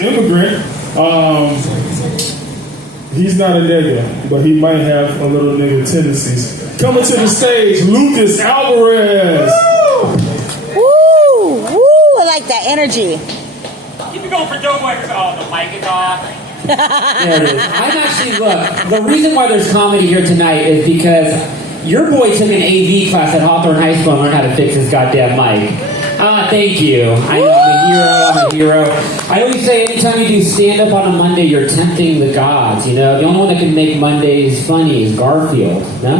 Immigrant. He's not a nigga, but he might have a little nigga tendencies. Coming to the stage, Lucas Alvarez. Woo! Woo! I like that energy. Keep it going for Joe Boy. Oh, the mic is off. There it is. I'm actually, look, the reason why there's comedy here tonight is because your boy took an AV class at Hawthorne High School and learned how to fix his goddamn mic. Thank you. I know, I'm a hero. I always say anytime you do stand-up on a Monday, you're tempting the gods, you know? The only one that can make Mondays funny is Garfield. No?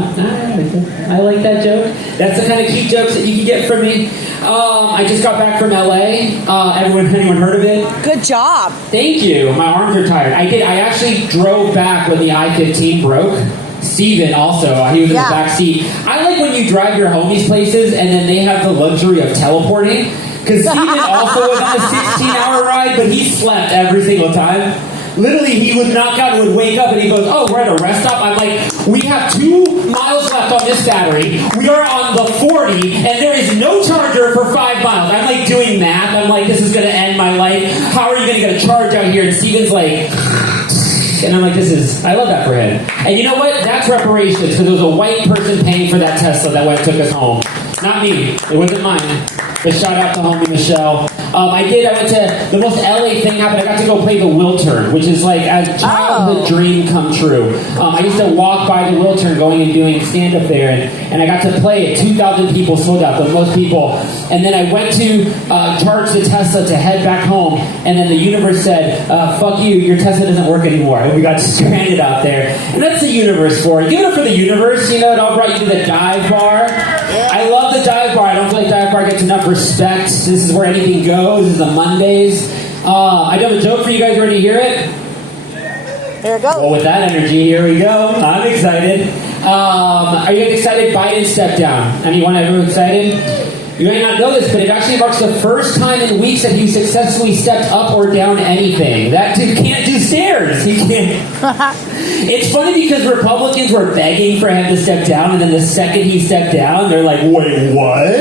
I like that joke. That's the kind of cute jokes that you can get from me. I just got back from LA. Anyone heard of it? Good job. Thank you. My arms are tired. I did. I actually drove back when the I-15 broke. Steven also, he was in the back seat. I like when you drive your homies places and then they have the luxury of teleporting. Because Steven also was on a 16-hour ride, but he slept every single time. Literally, he would knock out and would wake up and he goes, oh, we're at a rest stop. I'm like, we have 2 miles left on this battery. We are on the 40 and there is no charger for 5 miles. I'm like doing math. I'm like, this is going to end my life. How are you going to get a charge out here? And Steven's like... And I'm like, I love that for him. And you know what? That's reparations, because it was a white person paying for that Tesla that took us home. Not me. It wasn't mine. But shout out to homie Michelle. I went to, the most LA thing happened, I got to go play the Wiltern, which is like a childhood dream come true. I used to walk by the Wiltern going and doing stand-up there, and I got to play it. 2,000 people sold out, the most people. And then I went to charge the Tesla to head back home, and then the universe said, fuck you, your Tesla doesn't work anymore. And we got stranded out there. And that's the universe for it. Give it up for the universe, you know, it all brought you to the dive bar. I love the dive bar. I don't feel like dive bar gets enough respect. This is where anything goes. This is the Mondays. I do have a joke for you guys. Ready to hear it? Here we go. Well, with that energy, here we go. I'm excited. Are you guys excited? Biden stepped down. Anyone ever excited? You may not know this, but it actually marks the first time in weeks that he successfully stepped up or down anything. That dude can't do stairs. He can't. It's funny because Republicans were begging for him to step down, and then the second he stepped down, they're like, wait, what?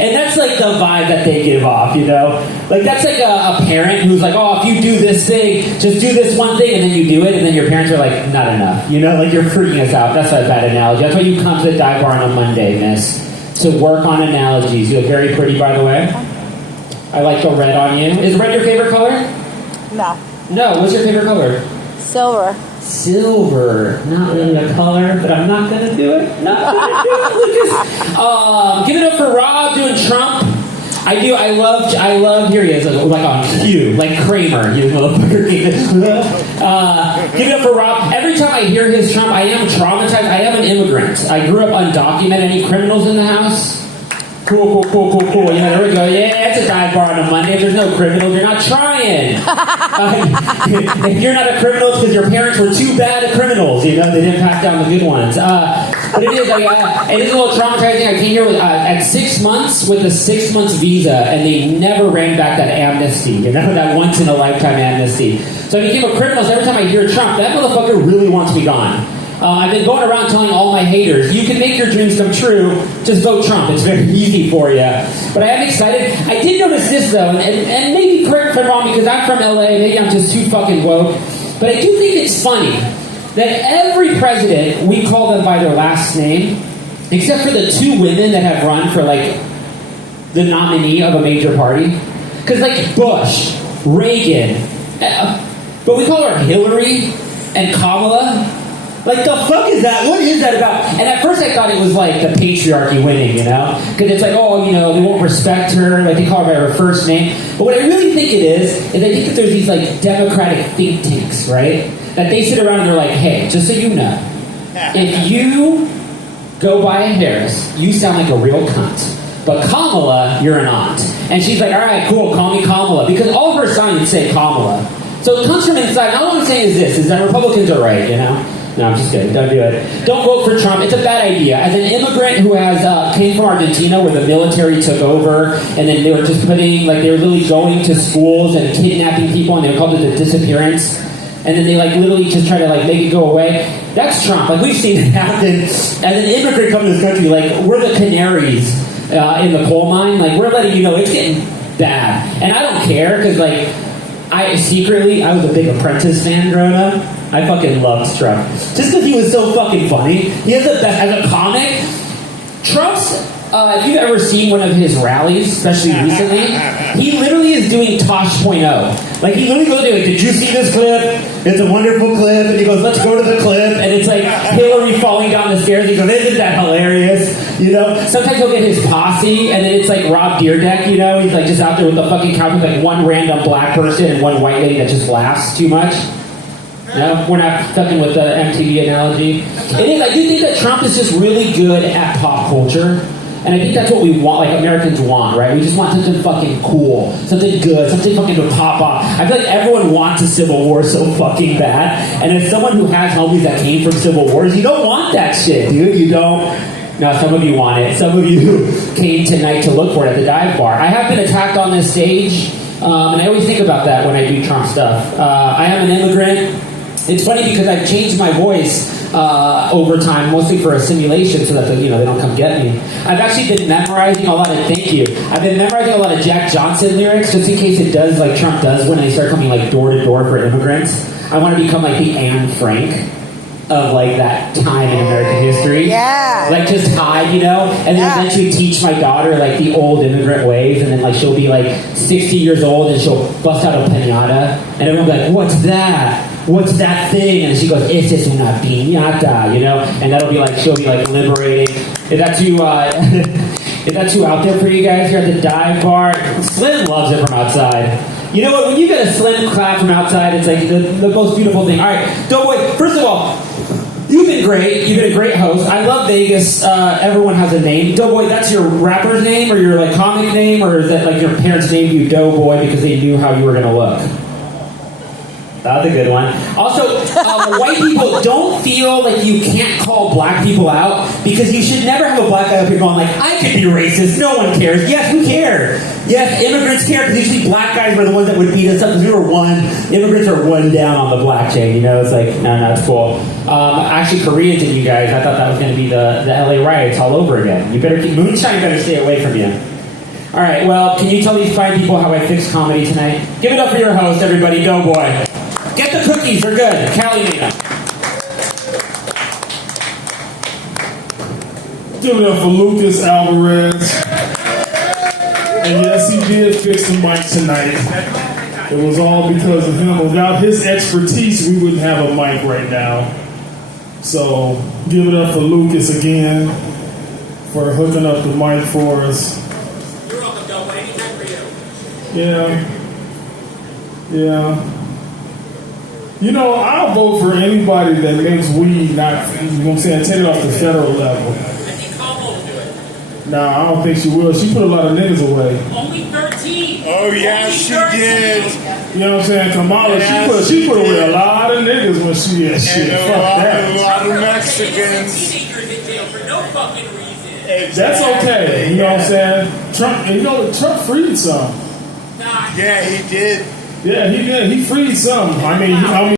And that's like the vibe that they give off, you know? Like, that's like a parent who's like, oh, if you do this thing, just do this one thing, and then you do it, and then your parents are like, not enough. You know, like, you're freaking us out. That's not a bad analogy. That's why you come to the dive bar on a Monday, miss. To work on analogies. You look very pretty, by the way. I like the red on you. Is red your favorite color? No. No, what's your favorite color? Silver. Silver. Not really a color, but I'm not going to do it. Not going to do it, Lucas. Give it up for Rob doing Trump. I love, here he is, like on cue, like Kramer, you motherfucker. Give it up for Rob. Every time I hear his Trump, I am traumatized. I am an immigrant. I grew up undocumented. Any criminals in the house? Cool. Yeah, there we go. Yeah, it's a dive bar on a Monday. If there's no criminals, you're not trying. If you're not a criminal, it's because your parents were too bad at criminals. You know, they didn't pack down the good ones. But it is a little traumatizing. I came here at 6 months with a 6 months visa, and they never ran back that amnesty. You know, that once in a lifetime amnesty. So I became a criminal. So every time I hear Trump, that motherfucker really wants me gone. I've been going around telling all my haters, you can make your dreams come true, just vote Trump. It's very easy for you. But I am excited. I did notice this, though, and maybe correct me if I'm wrong, because I'm from LA, maybe I'm just too fucking woke, but I do think it's funny that every president, we call them by their last name, except for the 2 women that have run for, like, the nominee of a major party. Because, like, Bush, Reagan, but we call her Hillary and Kamala. Like, the fuck is that? What is that about? And at first I thought it was like the patriarchy winning, you know? Because it's like, oh, you know, they won't respect her. Like, they call her by her first name. But what I really think it is I think that there's these, like, democratic think tanks, right? That they sit around and they're like, hey, just so you know, if you go by a Harris, you sound like a real cunt. But Kamala, you're an aunt. And she's like, all right, cool, call me Kamala. Because all of her signs say Kamala. So it comes from inside. And all I'm saying is this, is that Republicans are right, you know? No, I'm just kidding. Don't do it. Don't vote for Trump. It's a bad idea. As an immigrant who came from Argentina, where the military took over, and then they were just they were literally going to schools and kidnapping people, and they called it the disappearance. And then they literally just try to make it go away. That's Trump. We've seen it happen. As an immigrant coming to this country, we're the canaries in the coal mine. We're letting you know it's getting bad. And I don't care because I was a big Apprentice fan growing up. I fucking loved Trump. Just because he was so fucking funny. He has the best, as a comic, Trump's, if you've ever seen one of his rallies, especially recently, he literally is doing Tosh.0. Like, he literally goes to like, did you see this clip? It's a wonderful clip. And he goes, let's go to the clip. And it's like Hillary falling down the stairs. He goes, isn't that hilarious? You know? Sometimes he'll get his posse, and then it's like Rob Deerdeck, you know? He's like just out there with the fucking couch with like one random black person and one white lady that just laughs too much. No, we're not fucking with the MTV analogy. It is. I do think that Trump is just really good at pop culture. And I think that's what we want, like Americans want, right? We just want something fucking cool, something good, something fucking to pop off. I feel like everyone wants a civil war so fucking bad. And as someone who has homies that came from civil wars, you don't want that shit, dude. You don't. No, some of you want it. Some of you came tonight to look for it at the dive bar. I have been attacked on this stage, and I always think about that when I do Trump stuff. I am an immigrant. It's funny because I've changed my voice over time, mostly for a simulation, so that they don't come get me. I've actually been memorizing a lot of. Thank you. I've been memorizing a lot of Jack Johnson lyrics, just in case it does like Trump does when they start coming like door to door for immigrants. I want to become like the Anne Frank of like that time in American history. Yeah. Like just hide, and then eventually teach my daughter like the old immigrant ways, and then like she'll be like 60 years old and she'll bust out a piñata, and everyone will be like, "What's that? What's that thing?" And she goes, "It's just una piñata," and that'll be like, she'll be like liberating. Is that too, is that too out there for you guys here at the dive bar? Slim loves it from outside. You know what, when you get a Slim clap from outside, it's like the most beautiful thing. All right, Doughboy, first of all, you've been great. You've been a great host. I love Vegas. Everyone has a name. Doughboy, that's your rapper's name or your like comic name, or is that like your parents named you Doughboy because they knew how you were going to look? That's a good one. Also, white people, don't feel like you can't call black people out, because you should never have a black guy up here going like, I could be racist, no one cares. Yes, we care. Yes, immigrants care, because usually black guys were the ones that would beat us up, because we were one. Immigrants are one down on the black chain, It's like, no, it's cool. Actually, Koreans and you guys, I thought that was going to be the LA riots all over again. You better keep, moonshine better stay away from you. All right, well, can you tell these fine people how I fixed comedy tonight? Give it up for your host, everybody, Doughboy. Get the cookies, they're good. Callie made them. Give it up for Lucas Alvarez. And yes, he did fix the mic tonight. It was all because of him. Without his expertise, we wouldn't have a mic right now. So give it up for Lucas again for hooking up the mic for us. You're welcome, Doughboy. Anytime for you. Yeah. I'll vote for anybody that makes weed not, take it off the federal level. I think Kamala will do it. Nah, I don't think she will. She put a lot of niggas away. Only 13. Oh, yeah, she did. You know what I'm saying? Kamala, she put away a lot of niggas when she had shit. And Fuck that. a lot of Mexicans. Teenagers in jail for no fucking reason. That's okay. You know what I'm saying? Trump freed some. Nah. Yeah, he did. Yeah, he did. He freed some. I mean,